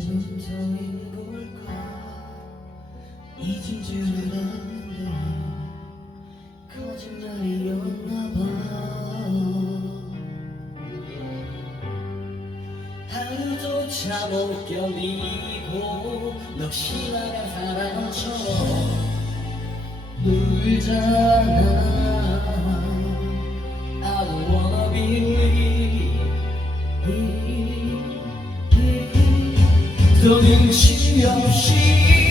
진심성인 걸까 잊은 줄 알았는데 거짓말이었나봐. 하루조차 못 견디고 넋이 나간 사람처럼 울잖아. 더 눈치 없이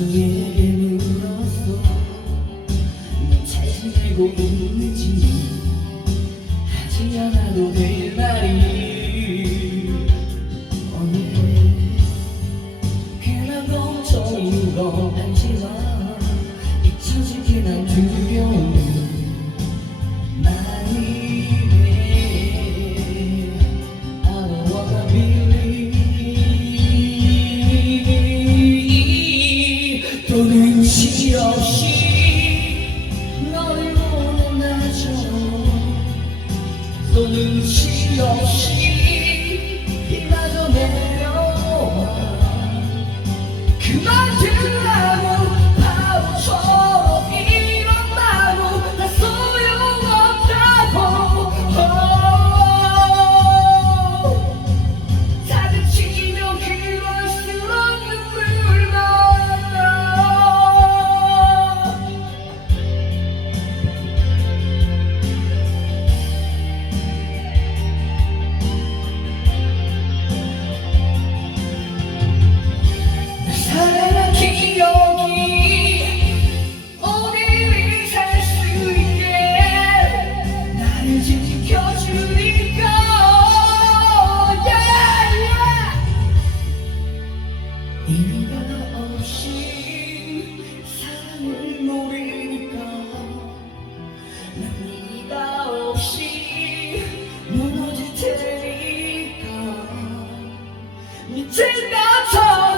친구에게 물었어. 넌잘 지내고 있는지. 하지 않아도 될 말이 오늘 그냥 걱정인 건 알지만 잊혀지긴 한두 또 눈치 없이 너를 보는 나처럼. 또 눈치 없이 것처럼